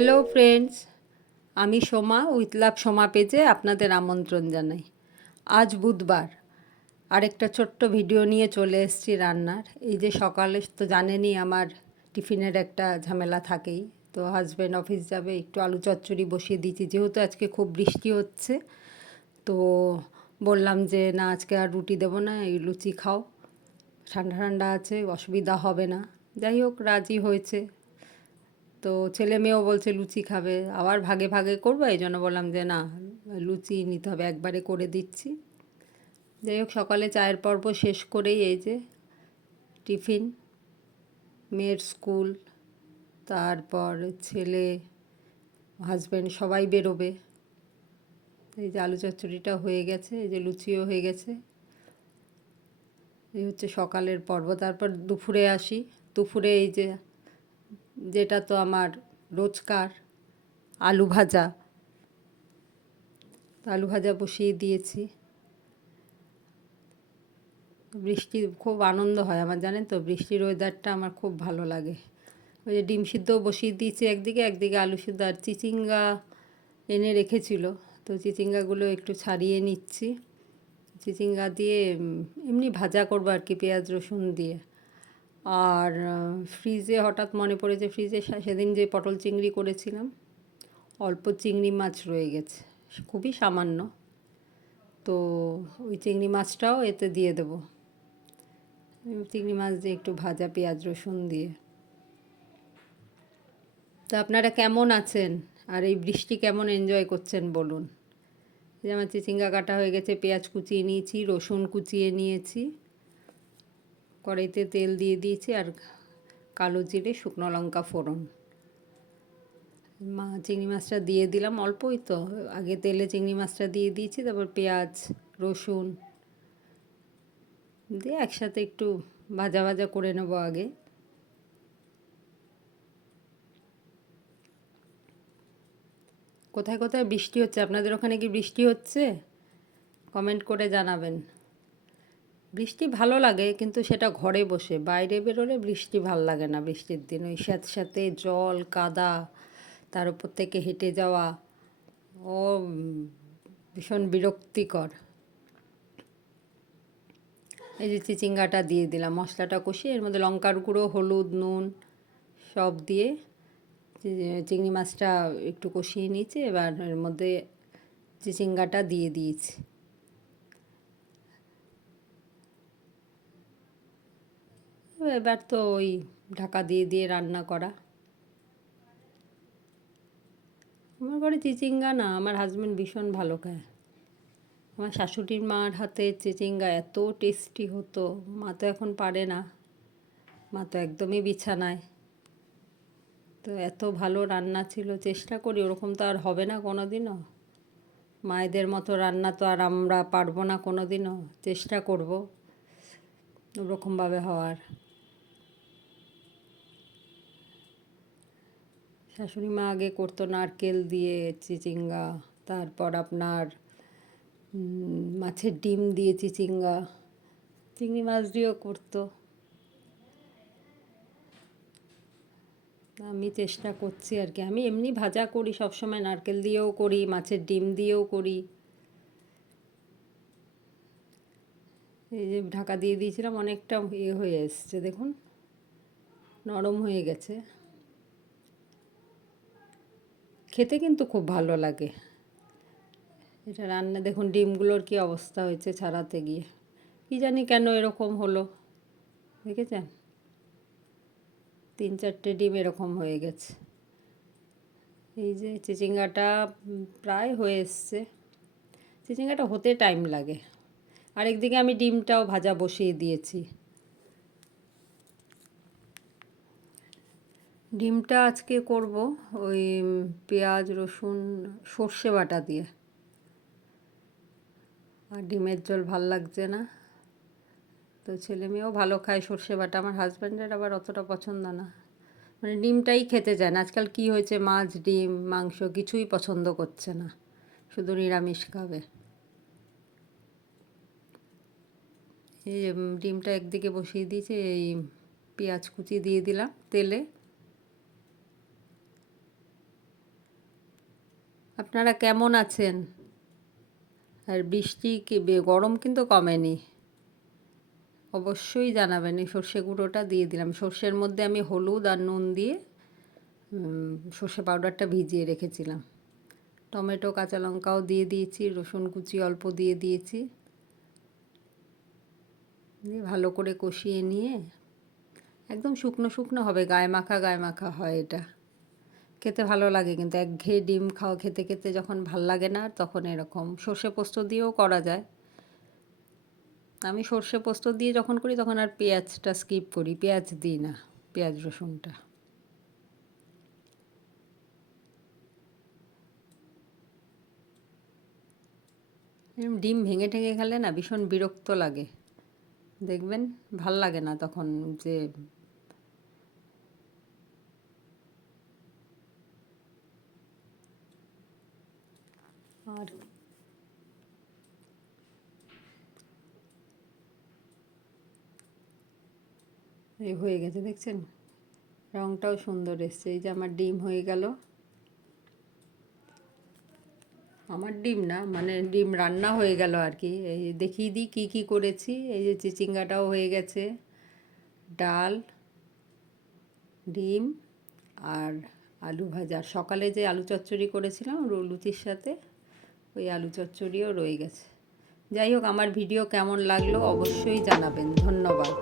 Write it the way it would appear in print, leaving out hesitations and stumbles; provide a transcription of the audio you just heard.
Hello friends, আমি Soma with love Soma পেজে আপনাদের আমন্ত্রণ জানাই। আজ বুধবার আরেকটা ছোট্ট ভিডিও নিয়ে চলে এসেছি রান্নার। এই যে সকালে তো জানেনই আমার টিফিনের একটা ঝামেলা থাকেই। তো হাজব্যান্ড অফিস যাবে, একটু আলু চচ্চড়ি বসিয়ে দিয়েছি, যেহেতু আজকে খুব বৃষ্টি হচ্ছে। তো বললাম যে না, আজকে আর রুটি দেবো না, এই লুচি খাও, ঠান্ডা ঠান্ডা আছে, অসুবিধা হবে না। যাই হোক, রাজি হয়েছে। তো ছেলে মেয়েও বলছে লুচি খাবে, আবার ভাগে ভাগে করবো, এই জন্য বললাম যে না, লুচি নিতে হবে, একবারে করে দিচ্ছি। যাই হোক, সকালে চায়ের পর্ব শেষ করেই এই যে টিফিন, মেয়ের স্কুল, তারপর ছেলে, হাজব্যান্ড সবাই বেরোবে। এই যে আলু চচ্চড়িটা হয়ে গেছে, এই যে লুচিও হয়ে গেছে। এই হচ্ছে সকালের পর্ব। তারপর দুপুরে আসি। দুপুরে এই যে, যেটা তো আমার রোজকার, আলু ভাজা। আলু ভাজা বসিয়ে দিয়েছি। বৃষ্টি খুব আনন্দ হয় আমার, জানেন তো, বৃষ্টির ওয়েদারটা আমার খুব ভালো লাগে। ওই যে ডিম সিদ্ধও বসিয়ে দিয়েছি একদিকে, একদিকে আলু সিদ্ধ, আর চিচিঙ্গা এনে রেখেছিল, তো চিচিঙ্গাগুলো একটু ছাড়িয়ে নিচ্ছি। চিচিঙ্গা দিয়ে এমনি ভাজা করবো আর কি, পেঁয়াজ রসুন দিয়ে। আর ফ্রিজে হঠাৎ মনে পড়েছে, ফ্রিজে সেদিন যে পটল চিংড়ি করেছিলাম, অল্প চিংড়ি মাছ রয়ে গেছে, খুবই সামান্য। তো ওই চিংড়ি মাছটাও এতে দিয়ে দেবো। চিংড়ি মাছ দিয়ে একটু ভাজা, পেঁয়াজ রসুন দিয়ে। তো আপনারা কেমন আছেন, আর এই বৃষ্টি কেমন এনজয় করছেন বলুন। এই যে আমার চিচিঙ্গা কাটা হয়ে গেছে, পেঁয়াজ কুচিয়ে নিয়েছি, রসুন কুচিয়ে নিয়েছি, কড়াইতে তেল দিয়ে দিয়েছি, আর কালো জিরে, শুকনো লঙ্কা ফোড়ন। চিংড়ি মাছটা দিয়ে দিলাম, অল্পই তো, আগে তেলে চিংড়ি মাছটা দিয়ে দিয়েছি, তারপর পেঁয়াজ রসুন দিয়ে একসাথে একটু ভাজা ভাজা করে নেবো আগে। কোথায় কোথায় বৃষ্টি হচ্ছে, আপনাদের ওখানে কি বৃষ্টি হচ্ছে? কমেন্ট করে জানাবেন। বৃষ্টি ভালো লাগে, কিন্তু সেটা ঘরে বসে, বাইরে বেরোলে বৃষ্টি ভাল লাগে না। বৃষ্টির দিন ওই সাথে সাথে জল কাদা, তার উপর থেকে হেঁটে যাওয়া, ও ভীষণ বিরক্তিকর। এই যে চিচিঙ্গাটা দিয়ে দিলাম, মশলাটা কষিয়ে এর মধ্যে লঙ্কার গুঁড়ো, হলুদ, নুন সব দিয়ে চিংড়ি মাছটা একটু কষিয়ে নিয়েছি। এবার এর মধ্যে চিচিঙ্গাটা দিয়ে দিয়েছি। এবার তো ওই ঢাকা দিয়ে দিয়ে রান্না করা। আমার ঘরে চিচিঙ্গা না, আমার হাজব্যান্ড ভীষণ ভালো খায়। আমার শাশুড়ির মার হাতে চিচিঙ্গা এত টেস্টি হতো, মা তো এখন পারে না, মা তো একদমই বিছানায়। তো এত ভালো রান্না ছিল, চেষ্টা করি, ওরকম তো আর হবে না কোনো দিনও, মায়েদের মতো রান্না তো আর আমরা পারবো না কোনো দিনও, চেষ্টা করব ওরকমভাবে হওয়ার। শাশুড়ি মা আগে করতো নারকেল দিয়ে চিচিঙ্গা, তারপর আপনার মাছের ডিম দিয়ে চিচিঙ্গা, চিংড়ি মাছ দিয়েও করতো। আমি চেষ্টা করছি আর কি, আমি এমনি ভাজা করি সবসময়, নারকেল দিয়েও করি, মাছের ডিম দিয়েও করি। এই যে ঢাকা দিয়ে দিয়েছিলাম, অনেকটা হয়ে এসছে, দেখুন নরম হয়ে গেছে। খেতে কিন্তু খুব ভালো লাগে এটা রান্না। দেখুন ডিমগুলোর কি অবস্থা হয়েছে ছাড়াতে গিয়ে, কি জানি কেন এরকম হলো, দেখেছেন 3-4টে ডিম এরকম হয়ে গেছে। এই যে চিচিঙ্গাটা প্রায় হয়ে এসছে, চিচিঙ্গাটা হতে টাইম লাগে। আরেকদিকে আমি ডিমটাও ভাজা বসিয়ে দিয়েছি। ডিমটা আজকে করব ওই পেঁয়াজ রসুন সর্ষে বাটা দিয়ে, আর ডিমের ঝোল ভাল লাগছে না। তো ছেলে মেয়েও ভালো খায় সর্ষে বাটা, আমার হাজব্যান্ডের আবার অতটা পছন্দ না, মানে ডিমটাই খেতে চায় না। আজকাল কি হয়েছে, মাছ ডিম মাংস কিছুই পছন্দ করছে না, শুধু নিরামিষ খাবে। এই ডিমটা একদিকে বসিয়ে দিয়েছি, এই পেঁয়াজ কুচি দিয়ে দিলাম তেলে, আপনারা কেমন আছেন? আর বৃষ্টি কি গরম কিন্তু কমেনি। অবশ্যই জানাবেন। এই সর্ষে গুঁড়োটা দিয়ে দিলাম। সর্ষের মধ্যে আমি হলুদ আর নুন দিয়ে সর্ষে পাউডারটা ভিজিয়ে রেখেছিলাম। টমেটো কাঁচা লঙ্কাও দিয়ে দিয়েছি, রসুন কুচি অল্প দিয়ে দিয়েছি, দিয়ে ভালো করে কষিয়ে নিয়ে একদম শুকনো শুকনো হবে, গায়ে মাখা হয় এটা। খেতে ভালো লাগে, কিন্তু একঘেয়ে ডিম খেতে খেতে যখন ভাল লাগে না তখন এরকম সর্ষে পোস্ত দিয়েও করা যায়। আমি সর্ষে পোস্ত দিয়ে যখন করি তখন আর পেঁয়াজটা স্কিপ করি, পেঁয়াজ দিই না, পেঁয়াজ রসুনটা। ডিম ভেঙে ঠেঙে খেলে না ভীষণ বিরক্ত লাগে, দেখবেন ভাল লাগে না তখন। যে আর এই হয়ে গেছে, দেখছেন রঙটাও সুন্দর এসছে। এই যে আমার ডিম হয়ে গেল। আমার ডিম না, মানে ডিম রান্না হয়ে গেল আর কি। এই দেখিয়ে দিই কী কী করেছি। এই যে চিচিঙ্গাটাও হয়ে গেছে, ডাল, ডিম আর আলু ভাজা। সকালে যে আলু চচ্চড়ি করেছিলাম লুচির সাথে, ওই আলু চচ্চড়িও রয়ে গেছে। যাই হোক, আমার ভিডিও কেমন লাগলো অবশ্যই জানাবেন। ধন্যবাদ।